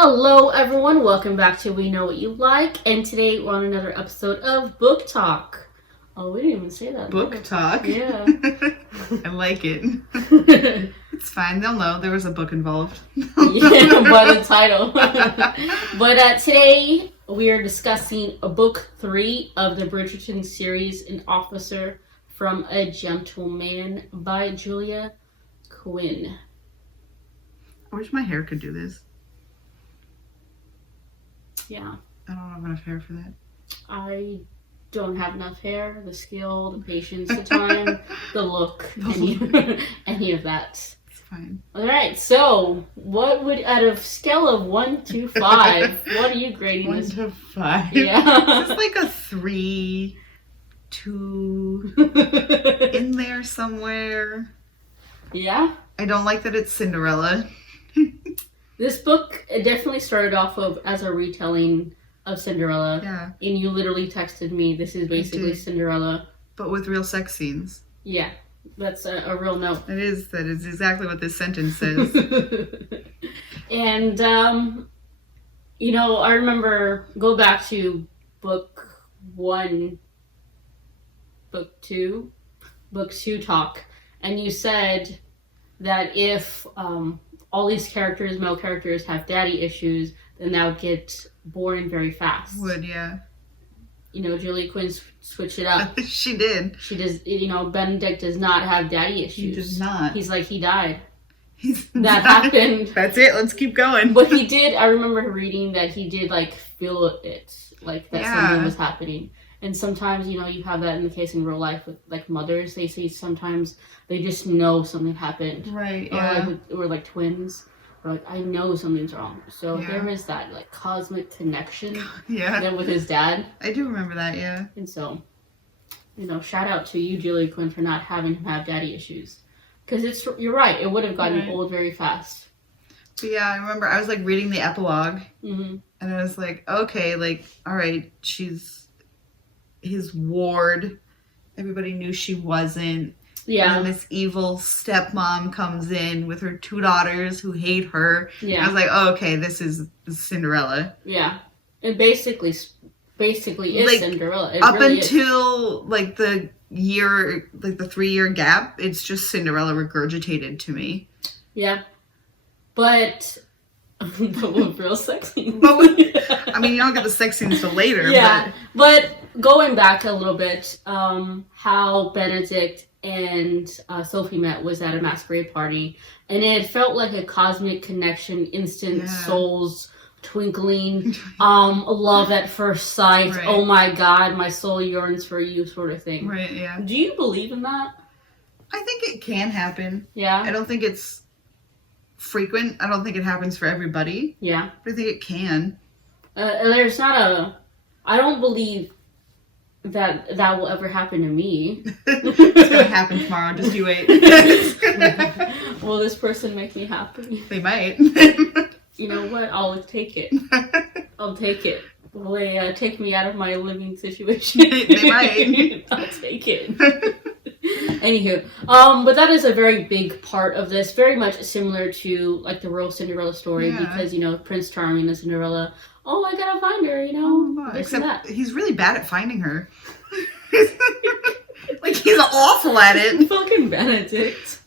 Hello everyone, welcome back to We Know What You Like, and today we're on another episode of Book Talk. Oh, we didn't even say that. Book Talk? Yeah. I like it. It's fine, they'll know there was a book involved. Yeah, by the title. But today we are discussing book 3 of the Bridgerton series, An Officer from a Gentleman by Julia Quinn. I wish my hair could do this. Yeah. I don't have enough hair for that. I don't have enough hair, the skill, the patience, the time, the look, any of that. It's fine. Alright, so what would, out of scale of 1 to 5, what are you grading 1 this? to 5. Yeah. It's like a 3, 2, in there somewhere. Yeah? I don't like that it's Cinderella. This book definitely started off as a retelling of Cinderella. Yeah. And you literally texted me, this is basically Cinderella. But with real sex scenes. Yeah, that's a real note. That is exactly what this sentence says. And, I remember, go back to book 1, book 2 talk, and you said that if all these male characters, have daddy issues, then that would get boring very fast. Would, yeah. Julia Quinn switched it up. She did. She does, Benedict does not have daddy issues. He does not. He's like, he died. That happened. That's it, let's keep going. But he did, I remember reading that he did, feel it, that something was happening. And sometimes, you have that in the case in real life with, mothers. They say sometimes they just know something happened. Right, yeah. Or twins. Or, I know something's wrong. So there is that, cosmic connection with his dad. I do remember that, yeah. And so, shout out to you, Julia Quinn, for not having him have daddy issues. Because you're right, it would have gotten old very fast. But yeah, I remember I was, reading the epilogue. Mm-hmm. And I was like, okay, all right, she's his ward. Everybody knew she wasn't. Yeah. And then this evil stepmom comes in with her 2 daughters who hate her. Yeah. And I was like, oh, okay, this is Cinderella. Yeah. It basically is Cinderella. It up really until, the year, the 3-year gap, it's just Cinderella regurgitated to me. Yeah. But with real sex scenes. I mean, you don't get the sex scenes till later. Yeah. But going back a little bit, how Benedict and Sophie met was at a masquerade party, and it felt like a cosmic connection, instant souls twinkling, love at first sight, oh my god, my soul yearns for you sort of thing. Right, yeah. Do you believe in that? I think it can happen. Yeah. I don't think it's frequent. I don't think it happens for everybody. Yeah. But I think it can. There's not I don't believe that will ever happen to me. It's gonna happen tomorrow, just you wait. Will this person make me happy? They might. You know what? I'll take it. I'll take it. Will they take me out of my living situation? They might. I'll take it. Anywho, but that is a very big part of this. Very much similar to the real Cinderella story, because Prince Charming and Cinderella. Oh, I gotta find her. Except he's really bad at finding her. He's awful at it. Fucking Benedict.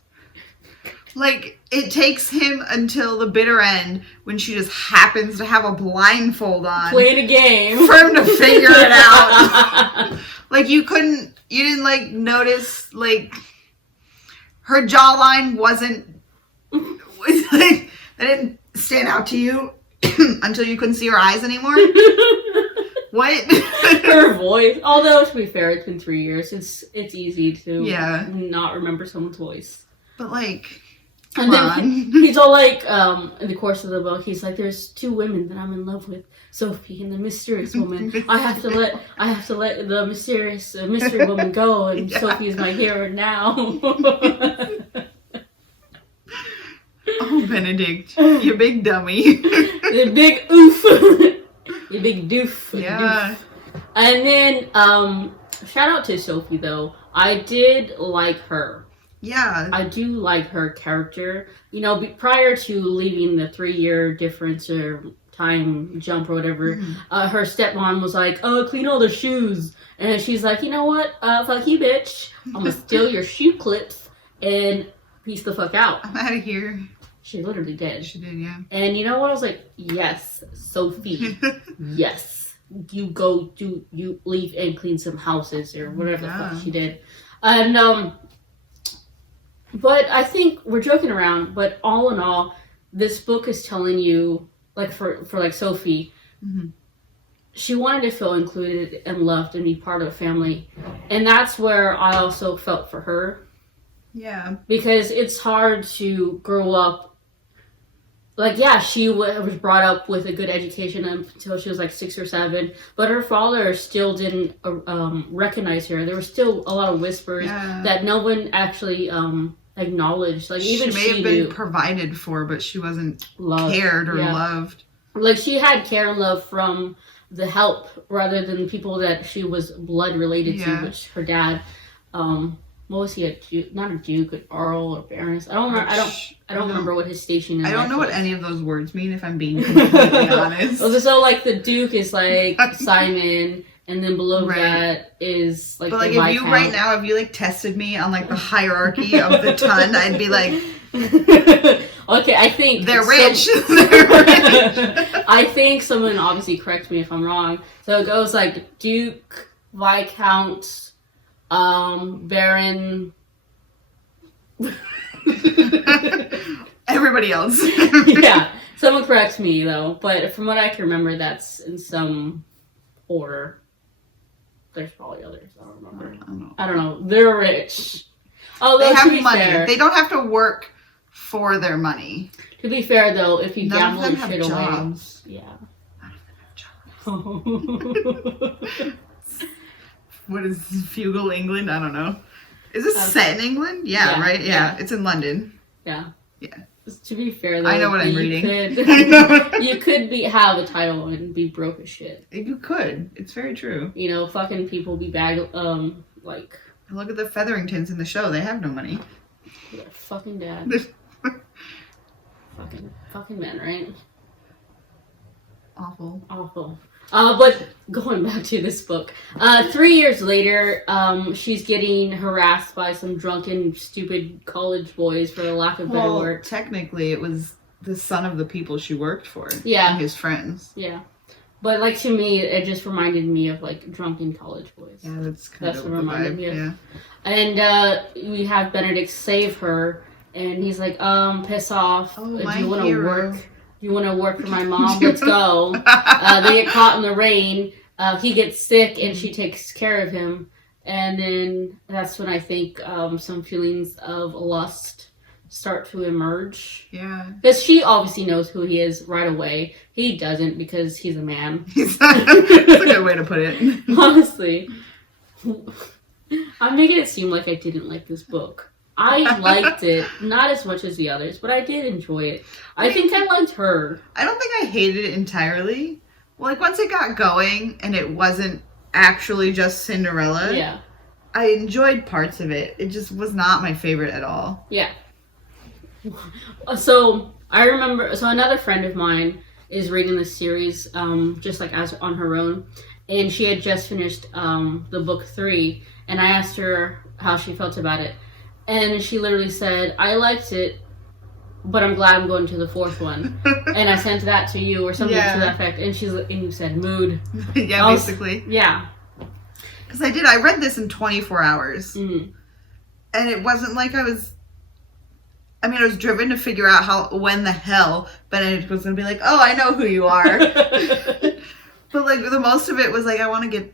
It takes him until the bitter end when she just happens to have a blindfold on. Playing a game. For him to figure it out. You didn't, notice, her jawline wasn't, that didn't stand out to you until you couldn't see her eyes anymore? What? Her voice. Although, to be fair, it's been 3 years. It's easy to not remember someone's voice. But, and then he's all in the course of the book, he's like, there's 2 women that I'm in love with, Sophie and the mysterious woman. I have to let the mysterious mystery woman go, and Sophie is my hero now. Oh, Benedict, you big dummy. You big oof. You big doof. Yeah. Doof. And then, shout out to Sophie, though. I did like her. Yeah. I do like her character. You know, prior to leaving the 3-year difference or time jump or whatever, her stepmom was like, "Oh, clean all the shoes," and she's like, "You know what? Fuck you, bitch. I'm gonna steal your shoe clips and peace the fuck out." I'm out of here. She literally did. She did, yeah. And you know what? I was like, yes, Sophie, yes. You leave and clean some houses or whatever the fuck she did. And, but I think we're joking around, but all in all, this book is telling you, like, for like Sophie, she wanted to feel included and loved and be part of a family. And that's where I also felt for her. Yeah. Because it's hard to grow up. Like, yeah, she was brought up with a good education until she was like 6 or 7, but her father still didn't recognize her. There were still a lot of whispers that no one actually acknowledged. Like, even she may have been provided for, but she wasn't cared or loved. Like, she had care and love from the help rather than people that she was blood related to, which her dad. What was he, not a Duke, an Earl or Baroness? I don't remember what his station is. I don't know what any of those words mean, if I'm being completely honest. So, like, the Duke is, like, Simon, and then below that is, like, but, like, if you, right now, if you, like, tested me on, like, the hierarchy of the ton, I'd be like... Okay, I think... They're rich. They're rich. I think someone obviously correct me if I'm wrong. So it goes, like, Duke, Viscount... Baron. Everybody else. Yeah, someone corrects me though, but from what I can remember, that's in some order. There's probably others. I don't remember. I don't know. They're rich. Oh, they have money. Fair, they don't have to work for their money. To be fair, though, if you gamble and shit jobs. Away, yeah. None of them have jobs. What is this, feudal England? I don't know. Is this set in England? Yeah, right? Yeah. It's in London. Yeah. Yeah. To be fair, though, I know what I'm reading. You could have a title and be broke as shit. You could. It's very true. You know, fucking people be bad, like... Look at the Featheringtons in the show. They have no money. Yeah, fucking dad. fucking men, right? Awful. But going back to this book, 3 years later, she's getting harassed by some drunken, stupid college boys, for the lack of better word. Technically, it was the son of the people she worked for. Yeah. And his friends. Yeah. But, like, to me, it just reminded me of, like, drunken college boys. Yeah, that's kind of what reminded me of. Yeah. And we have Benedict save her, and he's like, piss off. Oh, Do my you want to hero. work? You want to work for my mom? Let's go. They get caught in the rain. He gets sick, and she takes care of him. And then that's when I think some feelings of lust start to emerge. Yeah. Because she obviously knows who he is right away. He doesn't because he's a man. That's a good way to put it. Honestly. I'm making it seem like I didn't like this book. I liked it, not as much as the others, but I did enjoy it. I think I liked her. I don't think I hated it entirely. Well, like, once it got going and it wasn't actually just Cinderella, yeah, I enjoyed parts of it. It just was not my favorite at all. Yeah. So, I remember, another friend of mine is reading this series, just like as on her own, and she had just finished the book 3, and I asked her how she felt about it. And she literally said, I liked it, but I'm glad I'm going to the 4th one. And I sent that to you or something to that effect. And you said mood. Yeah, basically. Yeah. Because I read this in 24 hours. Mm-hmm. And it wasn't like I was driven to figure out when the hell Benedict was going to be like, oh, I know who you are. But, like, the most of it was like, I want to get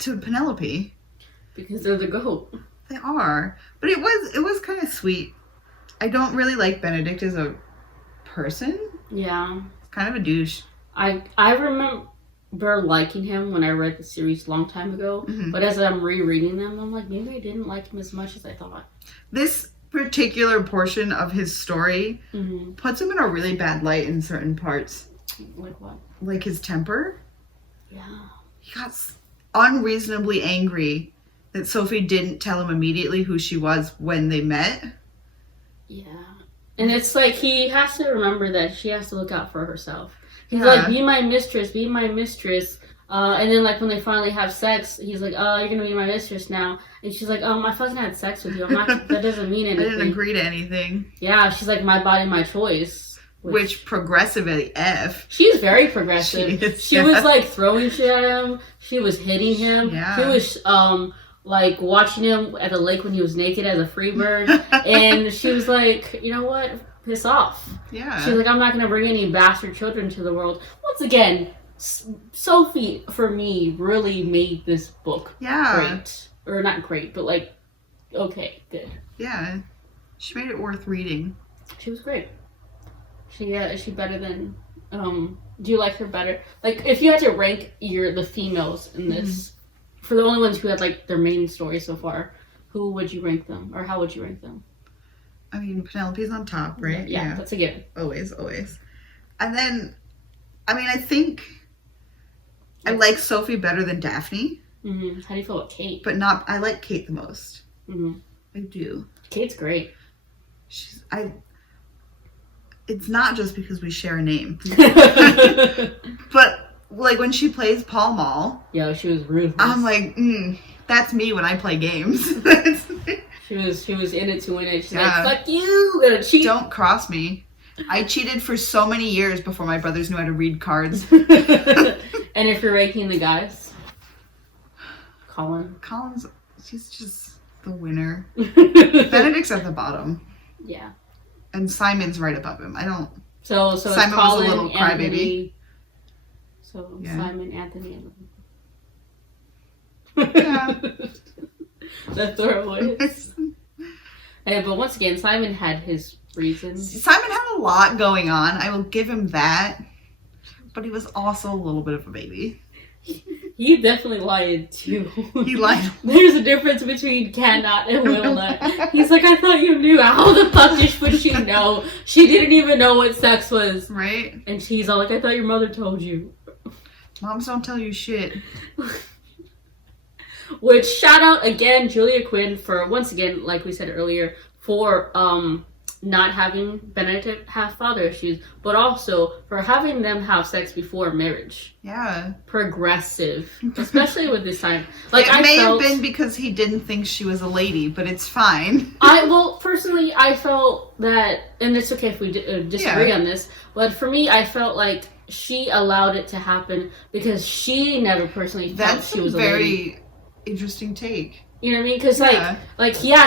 to Penelope. Because they're the goat. They are. But it was kind of sweet. I don't really like Benedict as a person. Yeah. Kind of a douche. I remember liking him when I read the series a long time ago. Mm-hmm. But as I'm rereading them, I'm like, maybe I didn't like him as much as I thought. This particular portion of his story puts him in a really bad light in certain parts. Like what? Like his temper. Yeah. He got unreasonably angry that Sophie didn't tell him immediately who she was when they met. Yeah. And it's like he has to remember that she has to look out for herself. He's like, be my mistress, be my mistress. And then, like, when they finally have sex, he's like, oh, you're gonna be my mistress now. And she's like, I fucking had sex with you. I'm not, that doesn't mean anything. I didn't agree to anything. Yeah, she's like, my body, my choice. Which progressive AF. She's very progressive. She was, like, throwing shit at him. She was hitting him. Yeah. He was, like, watching him at the lake when he was naked as a free bird. And she was like, you know what? Piss off. Yeah. She's like, I'm not going to bring any bastard children to the world. Once again, Sophie, for me, really made this book great. Or not great, but like, okay, good. Yeah. She made it worth reading. She was great. Is she better than, do you like her better? Like, if you had to rank the females in this, for the only ones who had like their main story so far, who would you rank them? Or how would you rank them? I mean, Penelope's on top, right? Yeah, that's a given. Always. And then, I mean, I think I like Sophie better than Daphne. Mm-hmm. How do you feel about Kate? But I like Kate the most. Mm-hmm. I do. Kate's great. It's not just because we share a name. But, like, when she plays Pall Mall. Yo, she was ruthless. I'm like, that's me when I play games. She was in it to win it. She's like, fuck you, gonna cheat. Don't cross me. I cheated for so many years before my brothers knew how to read cards. And if you're ranking the guys? Colin's, she's just the winner. Benedict's at the bottom. Yeah. And Simon's right above him. So Simon was a little crybaby. So yeah. Simon, Anthony, and yeah. The throwaways. Hey, but once again, Simon had his reasons. Simon had a lot going on. I will give him that. But he was also a little bit of a baby. He definitely lied too. He lied. There's a difference between cannot and will not. He's like, I thought you knew. How the fuck would she know? She didn't even know what sex was. Right. And she's all like, I thought your mother told you. Moms don't tell you shit. Which, shout out again, Julia Quinn, for, once again, like we said earlier, for not having Benedict have father issues, but also for having them have sex before marriage. Yeah. Progressive. Especially with this time. Like, it may have been because he didn't think she was a lady, but it's fine. Personally, I felt that, and it's okay if we disagree on this, but for me, I felt like she allowed it to happen because she never personally felt she was a lady. Very interesting take. You know what I mean? Because,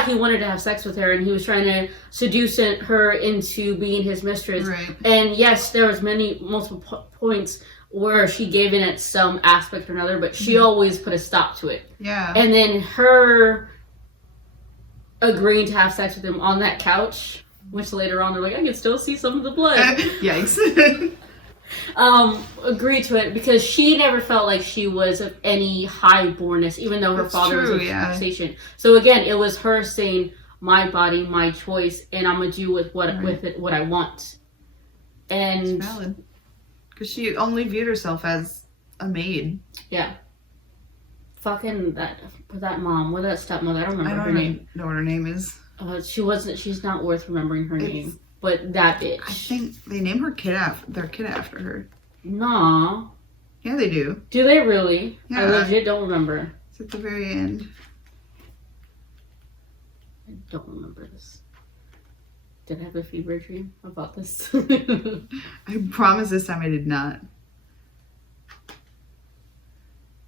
he wanted to have sex with her, and he was trying to seduce her into being his mistress. Right. And yes, there was multiple points where she gave in at some aspect or another, but she always put a stop to it. Yeah. And then her agreeing to have sex with him on that couch, which later on they're like, I can still see some of the blood. Yikes. Agreed to it because she never felt like she was of any highbornness, even though her father was in conversation. So again, it was her saying, "My body, my choice, and I'm gonna do with it what I want." And it's valid because she only viewed herself as a maid. Yeah. Fucking that mom, that stepmother. I don't remember her name. Know what her name is. She's not worth remembering her name. But that bitch. I think they named their kid after her. Nah. Yeah, they do. Do they really? Yeah. I legit don't remember. It's at the very end. I don't remember this. Did I have a fever dream about this? I promise this time I did not.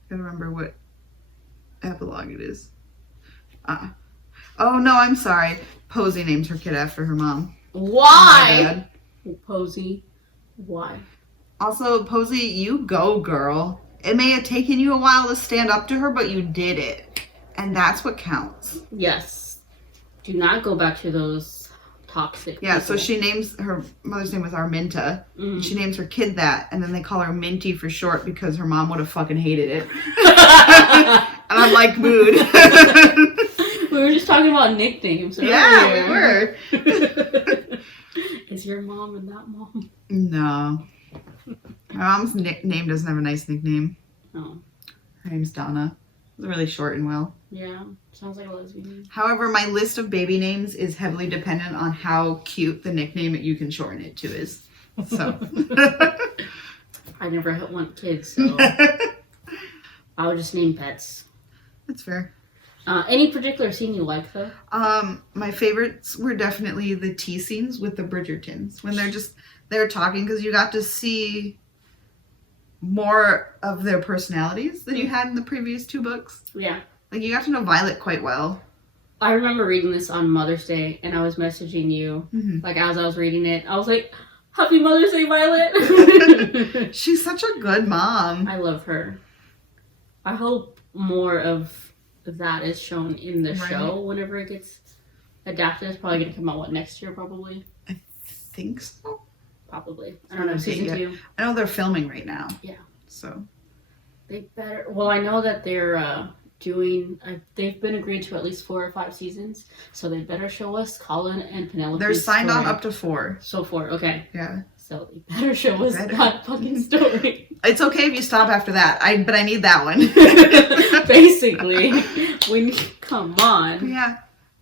Gotta remember what epilogue it is. Oh no, I'm sorry. Posey names her kid after her mom. Why? Posey. Why? Also, Posey, you go, girl. It may have taken you a while to stand up to her, but you did it. And that's what counts. Yes. Do not go back to those toxic people. So she names, her mother's name was Arminta. Mm-hmm. She names her kid that, and then they call her Minty for short because her mom would have fucking hated it. And I'm like, mood. We were just talking about nicknames earlier. Yeah, we were. Is your mom and that mom? No. My mom's name doesn't have a nice nickname. Oh. Her name's Donna. It's really short and well. Yeah, sounds like a lesbian. However, my list of baby names is heavily dependent on how cute the nickname that you can shorten it to is. So. I never want kids, so I'll just name pets. That's fair. Any particular scene you like, though? My favorites were definitely the tea scenes with the Bridgertons when they're talking, because you got to see more of their personalities than you had in the previous 2 books. Yeah. Like, you got to know Violet quite well. I remember reading this on Mother's Day, and I was messaging you, like, as I was reading it. I was like, Happy Mother's Day, Violet! She's such a good mom. I love her. I hope more of that is shown in the show whenever it gets adapted. It's probably going to come out, next year, probably? I think so. Probably. I don't know, season 2. I know they're filming right now. Yeah. So. They better... Well, I know that they're doing... they've been agreed to at least 4 or 5 seasons, so they better show us Colin and Penelope. They're signed on up to 4. So 4, okay. Yeah. So they better show us that fucking story. It's okay if you stop after that, but I need that one. Basically. Come on. Yeah.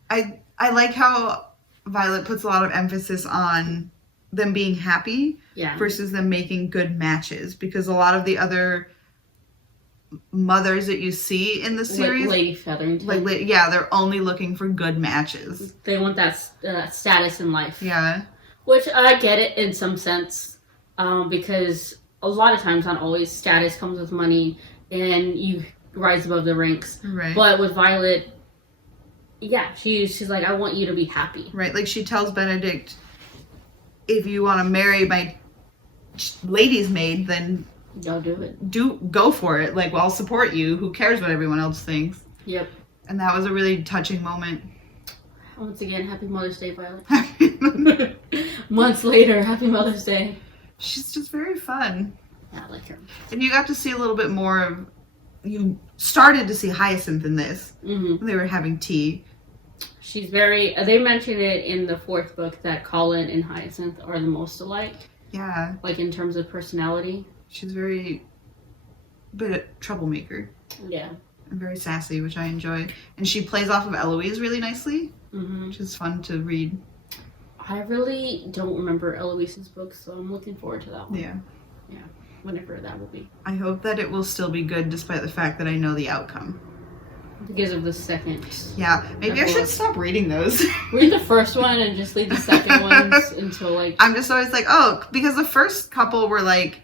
I like how Violet puts a lot of emphasis on them being happy versus them making good matches, because a lot of the other mothers that you see in the series, like Lady Featherington, they're only looking for good matches. They want that status in life. Yeah. Which I get it in some sense, because a lot of times, not always, status comes with money and you rise above the ranks. Right. But with Violet, she's like, I want you to be happy. Right. Like, she tells Benedict, if you want to marry my lady's maid, then Go do it. Go for it. Like, well, I'll support you. Who cares what everyone else thinks? Yep. And that was a really touching moment. Once again, Happy Mother's Day, Violet. Months later, Happy Mother's Day. She's just very fun. Yeah, I like her. And you got to see a little bit more of... You started to see Hyacinth in this. When they were having tea. She's very... They mention it in the 4th book that Colin and Hyacinth are the most alike. Yeah. Like, in terms of personality. She's very... bit of troublemaker. Yeah. And very sassy, which I enjoy. And she plays off of Eloise really nicely. Which is fun to read. I really don't remember Eloise's book, so I'm looking forward to that one. Yeah. Yeah. Whenever that will be. I hope that it will still be good despite the fact that I know the outcome. Because of the second. Yeah. Maybe I should stop reading those. Read the first one and just leave the second ones until, like... I'm just always like, oh, because the first couple were like,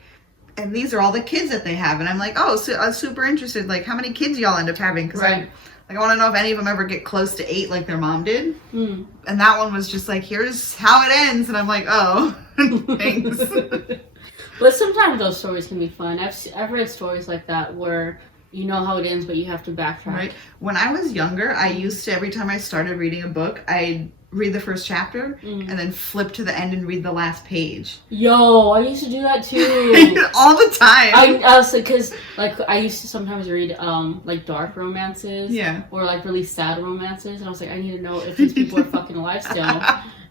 and these are all the kids that they have. And I'm like, oh, so I'm super interested. Like, how many kids y'all end up having? Because I want to know if any of them ever get close to 8 like their mom did. And that one was just like, here's how it ends. And I'm like, oh, thanks. But sometimes those stories can be fun. I've read stories like that where you know how it ends, but you have to backtrack. Right. When I was younger, I used to, every time I started reading a book, I'd read the first chapter and then flip to the end and read the last page. Yo, I used to do that too. All the time. I also, because like I used to sometimes read like dark romances, or like really sad romances, and I was like, I need to know if these people are fucking alive still.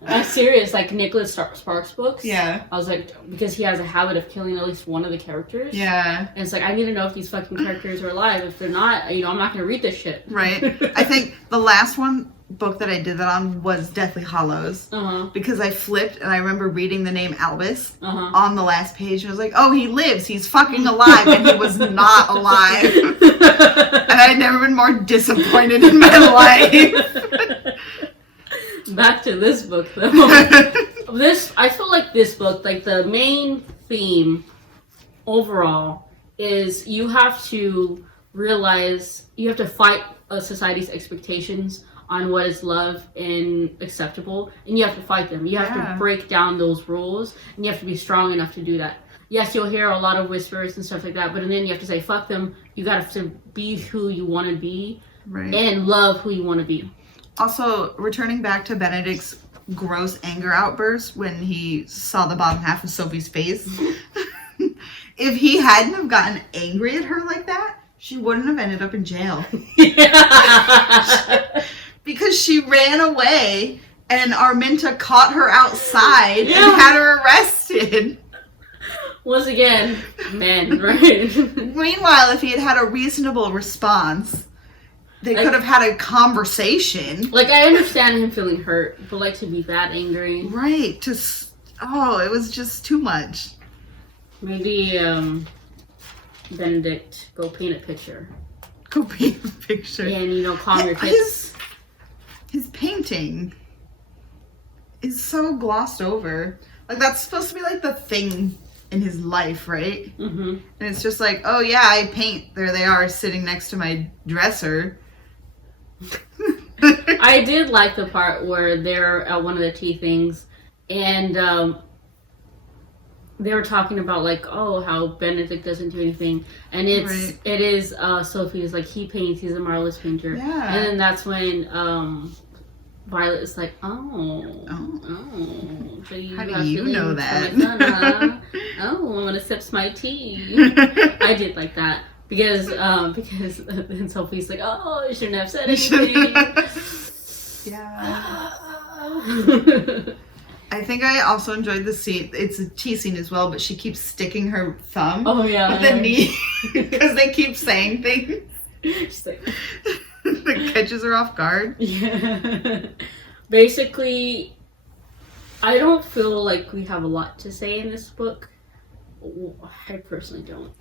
I'm serious, like Nicholas Sparks books. Yeah. I was like, because he has a habit of killing at least one of the characters. Yeah. And it's like, I need to know if these fucking characters are alive. If they're not, you know, I'm not going to read this shit. Right. I think the last book that I did that on was Deathly Hallows. Because I flipped and I remember reading the name Albus on the last page. And I was like, oh, he lives. He's fucking alive. And he was not alive. And I had never been more disappointed in my life. Back to this book, though. I feel like this book, like the main theme overall is you have to realize, you have to fight society's expectations on what is love and acceptable, and you have to fight them. You have to break down those rules, and you have to be strong enough to do that. Yes, you'll hear a lot of whispers and stuff like that, but then you have to say, fuck them. You got to be who you want to be and love who you want to be. Also, returning back to Benedict's gross anger outburst when he saw the bottom half of Sophie's face. If he hadn't have gotten angry at her like that, she wouldn't have ended up in jail. Because she ran away and Arminta caught her outside and had her arrested. Once again, men, right? Meanwhile, if he had had a reasonable response, they could have had a conversation. Like, I understand him feeling hurt, but, like, to be that angry. Right. It was just too much. Maybe Benedict, go paint a picture. Go paint a picture. And, you know, calm your tits. His painting is so glossed over. Like, that's supposed to be, like, the thing in his life, right? Mm-hmm. And it's just like, oh, yeah, I paint. There they are sitting next to my dresser. I did like the part where they're at one of the tea things, and they were talking about, like, oh, how Benedict doesn't do anything, and it is Sophie's, like, he paints, he's a marvelous painter. Yeah. And then that's when Violet is like, oh, so how do you know that? Oh, I'm gonna sip my tea. I did like that because then Sophie's like, oh, I shouldn't have said anything. Yeah. I think I also enjoyed the scene. It's a tea scene as well, but she keeps sticking her thumb with the knee because they keep saying things. She's like, that catches her off guard. Yeah. Basically, I don't feel like we have a lot to say in this book. I personally don't.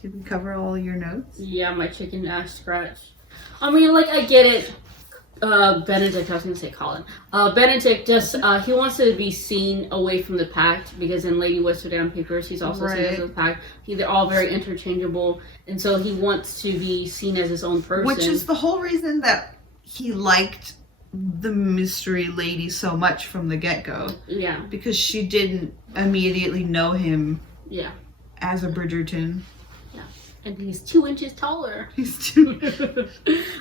Did we cover all your notes? Yeah, my chicken ass scratch. I mean, like, I get it. Benedict, I was gonna say Colin. Benedict just, he wants to be seen away from the pact because in Lady Whistledown Papers, he's also seen as a pact. They're all very interchangeable, and so he wants to be seen as his own person. Which is the whole reason that he liked the mystery lady so much from the get-go. Yeah. Because she didn't immediately know him as a Bridgerton. And he's 2 inches taller. He's 2.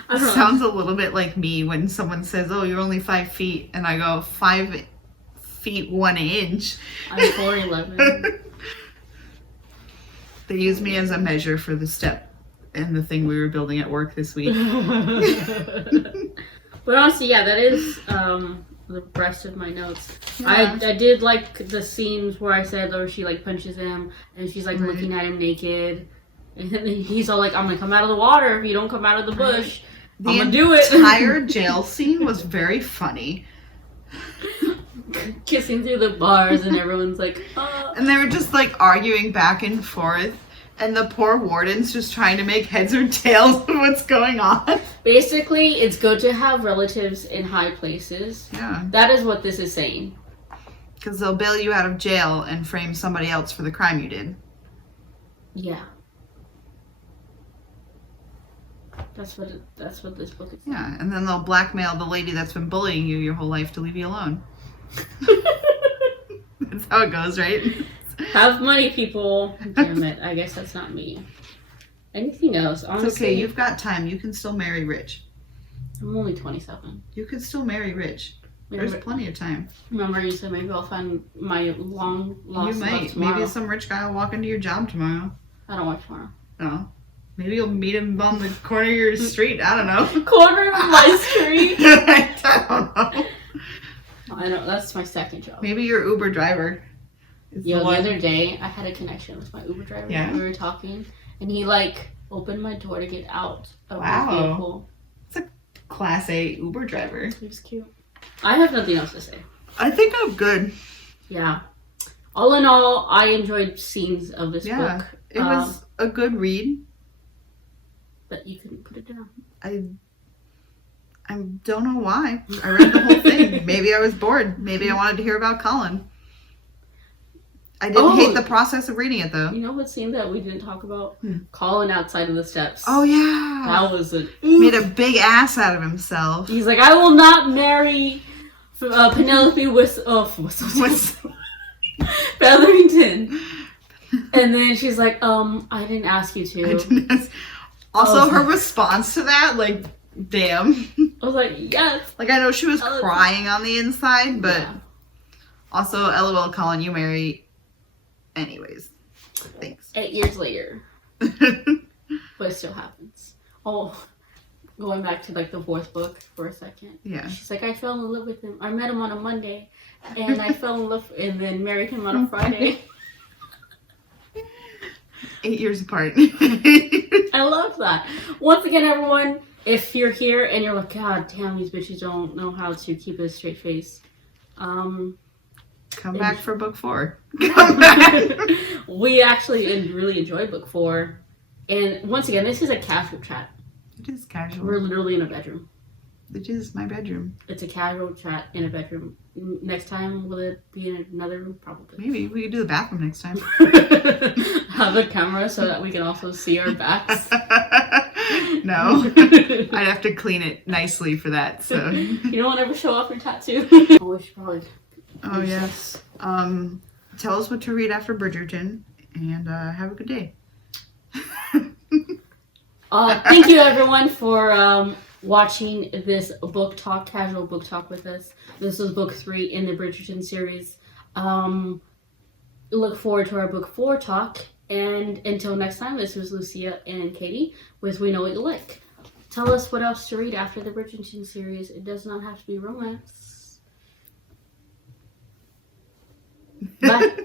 I don't know. Sounds a little bit like me when someone says, "Oh, you're only 5 feet," and I go 5 feet 1 inch. I'm 4'11". They use me as a measure for the step and the thing we were building at work this week. But honestly, yeah, that is the rest of my notes. Yeah. I did like the scenes where I said, oh, she like punches him and she's like looking at him naked. And then he's all like, I'm gonna come out of the water if you don't come out of the bush. I'm gonna do it. The entire jail scene was very funny. Kissing through the bars and everyone's like, oh. And they were just like arguing back and forth. And the poor warden's just trying to make heads or tails of what's going on. Basically, it's good to have relatives in high places. Yeah. That is what this is saying. Because they'll bail you out of jail and frame somebody else for the crime you did. Yeah. That's what this book is saying. Yeah, and then they'll blackmail the lady that's been bullying you your whole life to leave you alone. That's how it goes, right? Have money, people. Damn it. I guess that's not me. Anything else? Honestly, it's okay. You've got time. You can still marry rich. I'm only 27. You could still marry rich. There's plenty of time. Remember, you said maybe I'll find my long lost love tomorrow. Maybe some rich guy will walk into your job tomorrow. I don't work tomorrow. No. Maybe you'll meet him on the corner of your street. I don't know. Corner of my street? I don't know. I know. That's my second job. Maybe your Uber driver. Yo, the other day, I had a connection with my Uber driver. Yeah. We were talking, and he, like, opened my door to get out of his vehicle. It's a Class A Uber driver. He was cute. I have nothing else to say. I think I'm good. Yeah. All in all, I enjoyed scenes of this book. It was a good read. But you couldn't put it down. I don't know why. I read the whole thing. Maybe I was bored. Maybe I wanted to hear about Colin. I didn't hate the process of reading it, though. You know what scene that we didn't talk about? Colin outside of the steps. Oh, yeah. That was a... Made a big ass out of himself. He's like, I will not marry Penelope Featherington. And then she's like, I didn't ask you to. Also, her response to that, like, damn. I was like, yes. Like, I know she was crying on the inside, but also, LOL, Colin, you marry anyways. Thanks. 8 years later. But it still happens. Oh, going back to, like, the 4th book for a second. Yeah. She's like, I fell in love with him. I met him on a Monday, and I fell in love and then married him on a Friday. 8 years apart. I love that. Once again, everyone, if you're here and you're like, God damn, these bitches don't know how to keep a straight face. Come back for book 4. Come back. We actually really enjoyed book 4. And once again, this is a casual chat. It is casual. We're literally in a bedroom. It is my bedroom. It's a casual chat in a bedroom. Next time, will it be in another room? Probably. Maybe. We could do the bathroom next time. Have a camera so that we can also see our backs. No. I'd have to clean it nicely for that, so. You don't want to ever show off your tattoo? Oh, we should probably. Oh, yes. Tell us what to read after Bridgerton, and have a good day. Thank you, everyone, for watching this book talk, casual book talk with us. This was book 3 in the Bridgerton series. Look forward to our book 4 talk. And until next time, this was Lucia and Katie with We Know What You Like. Tell us what else to read after the Bridgerton series. It does not have to be romance. Bye.